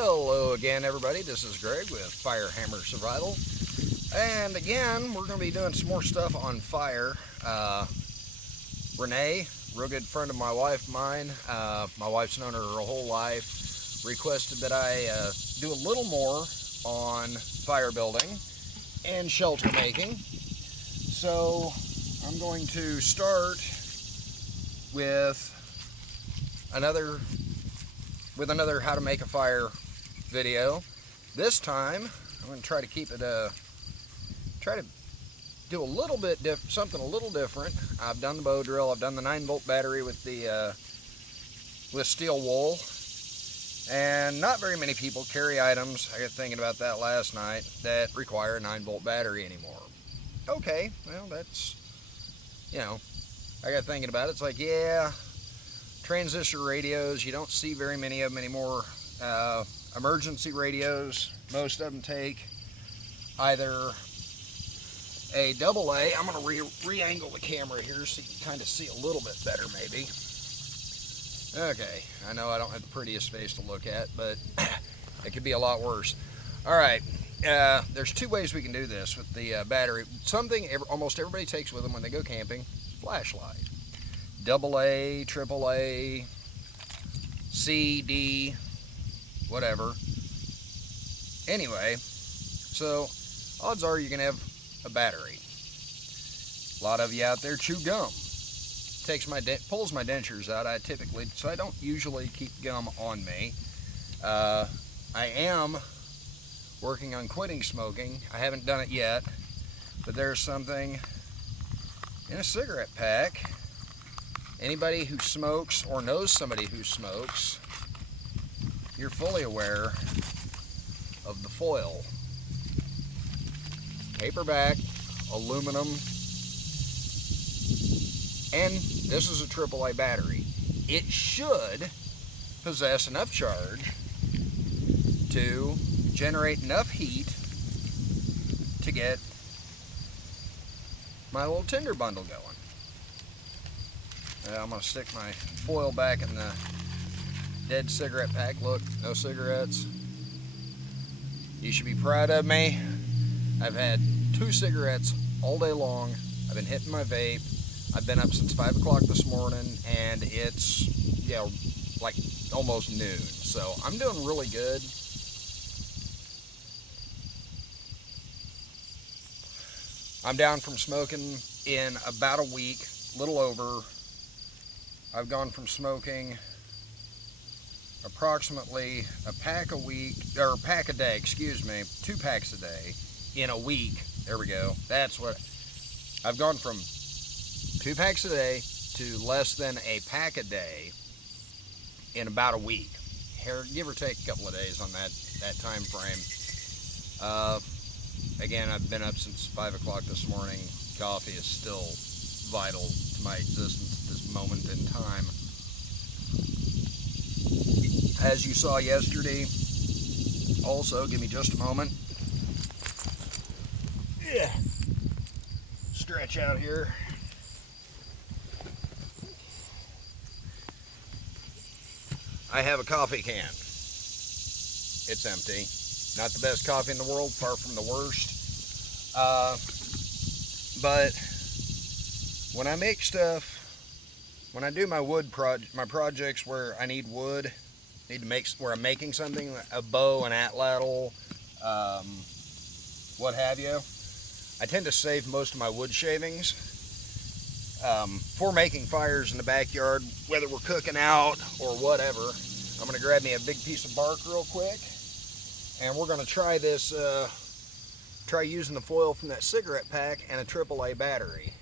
Hello again, everybody. This is Greg with Firehammer Survival. And again, we're going to be doing some more stuff on fire. Renee, real good friend of my wife, mine. My wife's known her whole life. Requested that I do a little more on fire building and shelter making. So I'm going to start with another how to make a fire video. This time I'm going to try to keep it try to do a little bit something a little different. I've done the bow drill, I've done the 9-volt battery with the with steel wool, and not very many people carry items, I got thinking about that last night, that require a 9-volt battery anymore. Okay, well, that's, you know, I got thinking about it. It's like, yeah, transistor radios, you don't see very many of them anymore. Emergency radios, most of them take either a AA. I'm going to re-angle the camera here so you can kind of see a little bit better maybe. Okay, I know I don't have the prettiest face to look at, but it could be a lot worse. Alright, there's two ways we can do this with the battery. Something almost everybody takes with them when they go camping: flashlight. AA, AAA, C, D, whatever. Anyway, so odds are you're going to have a battery. A lot of you out there chew gum. Pulls my dentures out. So I don't usually keep gum on me. I am working on quitting smoking. I haven't done it yet, but there's something in a cigarette pack. Anybody who smokes or knows somebody who smokes, you're fully aware of the foil. Paperback, aluminum, and this is a AAA battery. It should possess enough charge to generate enough heat to get my little tinder bundle going. I'm going to stick my foil back in the dead cigarette pack. Look, no cigarettes. You should be proud of me. I've had 2 cigarettes all day long. I've been hitting my vape. I've been up since 5 o'clock this morning, and it's, yeah, like almost noon. So I'm doing really good. I'm down from smoking in about a week, little over. I've gone from smoking approximately a pack a day, excuse me, 2 packs a day in a week. There we go. That's what I've gone from, 2 packs a day to less than a pack a day in about a week. Here, give or take a couple of days on that time frame. Again, I've been up since 5 o'clock this morning. Coffee is still vital to my existence at this moment in time. As you saw yesterday, also, give me just a moment. Yeah. Stretch out here. I have a coffee can. It's empty. Not the best coffee in the world, far from the worst. But when I make stuff, when I do my my projects where I need wood, where I'm making something, a bow, an atlatl, what have you, I tend to save most of my wood shavings for making fires in the backyard, whether we're cooking out or whatever. I'm going to grab me a big piece of bark real quick, and we're going to try this, try using the foil from that cigarette pack and a AAA battery.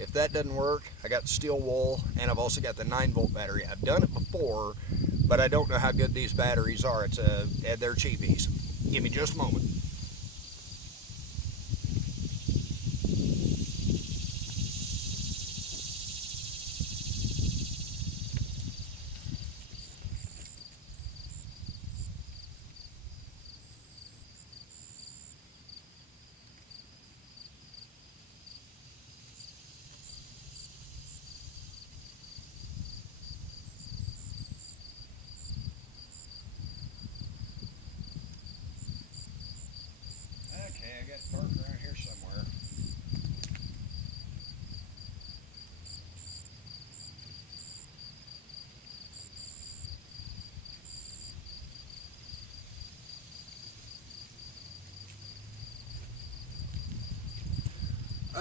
If that doesn't work, I got the steel wool, and I've also got the 9-volt battery. I've done it before, but I don't know how good these batteries are. They're cheapies. Give me just a moment.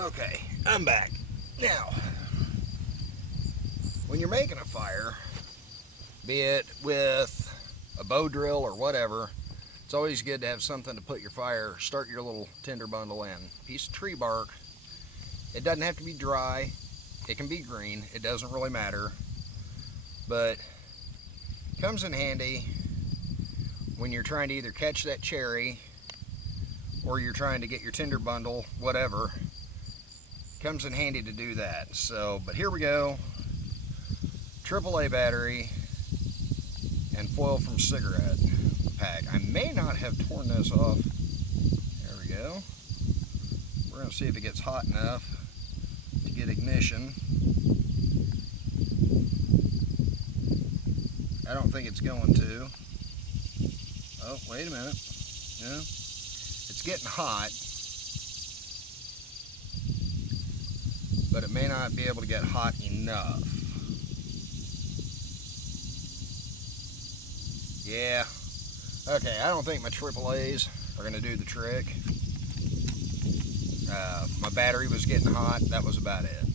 Okay, I'm back. Now, when you're making a fire, be it with a bow drill or whatever, it's always good to have something to put your fire, start your little tinder bundle in. Piece of tree bark. It doesn't have to be dry. It can be green. It doesn't really matter. But it comes in handy when you're trying to either catch that cherry or you're trying to get your tinder bundle, whatever. It comes in handy to do that. So, but here we go. AAA battery and foil from cigarette pack. I may not have torn this off. There we go. We're going to see if it gets hot enough to get ignition. I don't think it's going to. Oh, wait a minute. Yeah. It's getting hot, but it may not be able to get hot enough. Yeah. Okay, I don't think my AAAs are going to do the trick. My battery was getting hot. That was about it.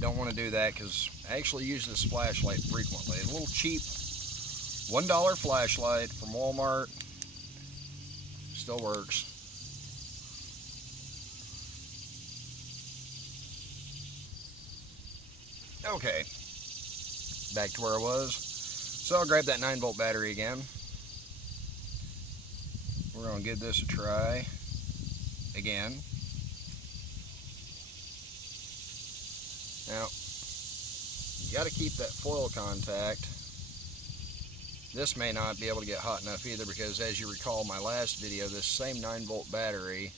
Don't want to do that because I actually use this flashlight frequently. A little cheap $1 flashlight from Walmart. Still works. Okay. Back to where I was. So I'll grab that 9-volt battery again. We're going to give this a try again. Now, you got to keep that foil contact. This may not be able to get hot enough either because, as you recall my last video, this same 9-volt battery,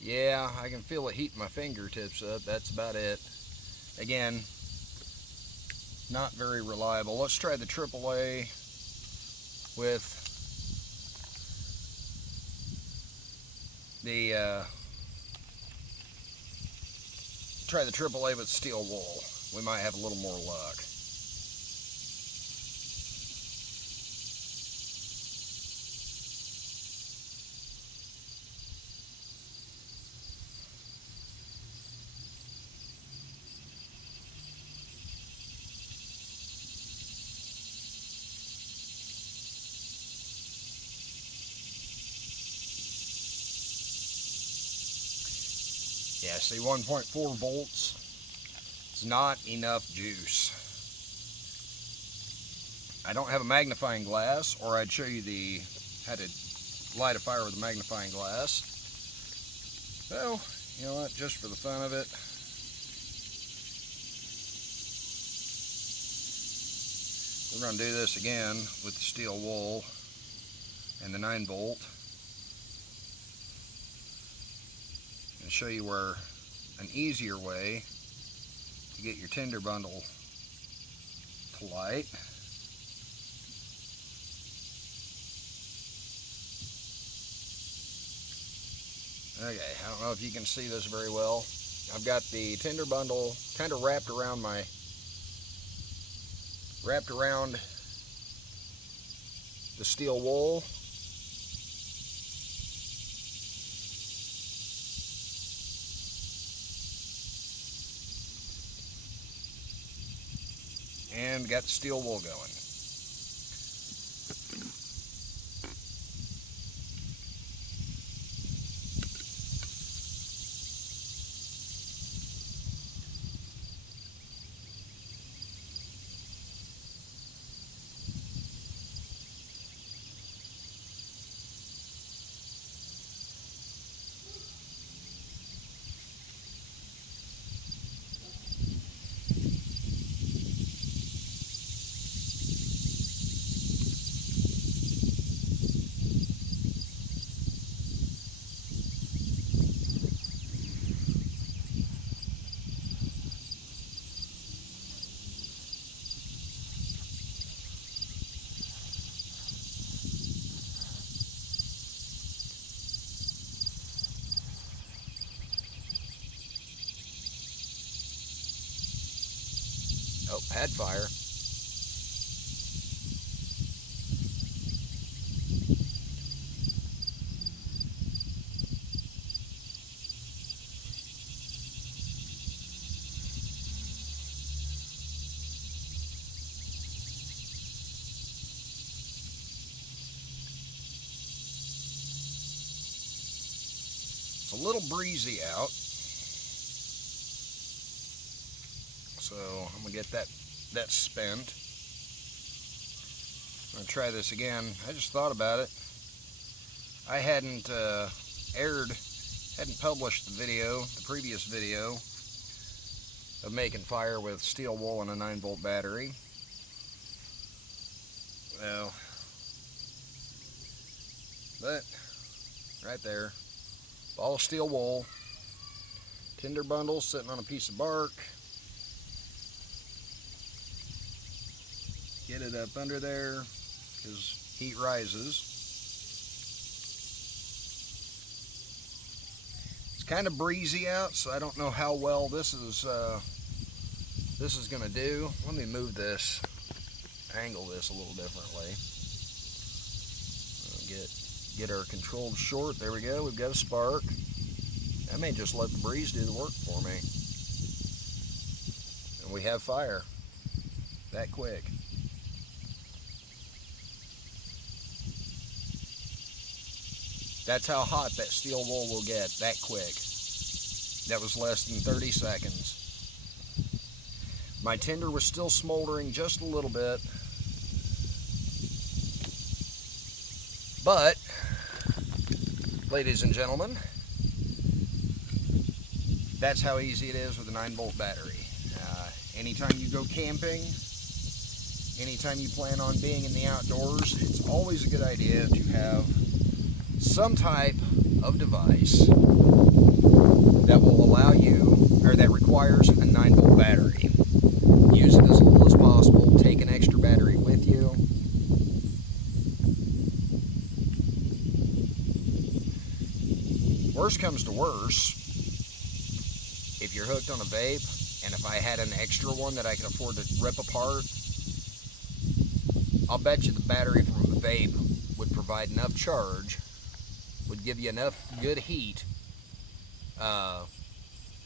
yeah, I can feel it heating my fingertips up. That's about it. Again, not very reliable. Let's try the AAA with the try the AAA with steel wool. We might have a little more luck. Yeah, see, 1.4 volts. It's not enough juice. I don't have a magnifying glass, or I'd show you how to light a fire with a magnifying glass. So, you know what, just for the fun of it, we're going to do this again with the steel wool and the 9-volt. And show you where an easier way to get your tinder bundle to light. Okay, I don't know if you can see this very well. I've got the tinder bundle kind of wrapped around the steel wool. And got the steel wool going. Oh, had fire. a little breezy out. So I'm gonna get that spent. I'm gonna try this again. I just thought about it. I hadn't published the previous video of making fire with steel wool and a 9-volt battery. Well, but right there, ball of steel wool, tinder bundle sitting on a piece of bark. Get it up under there because heat rises. It's kind of breezy out, so I don't know how well this is going to do. Let me move this, angle this a little differently. Get our controlled short. There we go. We've got a spark. I may just let the breeze do the work for me. And we have fire. That quick. That's how hot that steel wool will get, that quick. That was less than 30 seconds. My tinder was still smoldering just a little bit. But, ladies and gentlemen, that's how easy it is with a 9-volt battery. Anytime you go camping, anytime you plan on being in the outdoors, it's always a good idea to have some type of device that will allow you, or that requires a 9-volt battery. Use it as little as possible. Take an extra battery with you. Worst comes to worst, if you're hooked on a vape, and if I had an extra one that I could afford to rip apart, I'll bet you the battery from the vape would provide enough charge, would give you enough good heat.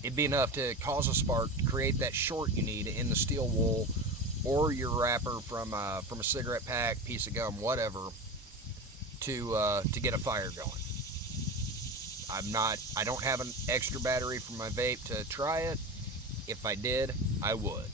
It'd be enough to cause a spark, create that short you need in the steel wool or your wrapper from a cigarette pack, piece of gum, whatever, to get a fire going. I don't have an extra battery for my vape to try it. If I did, I would.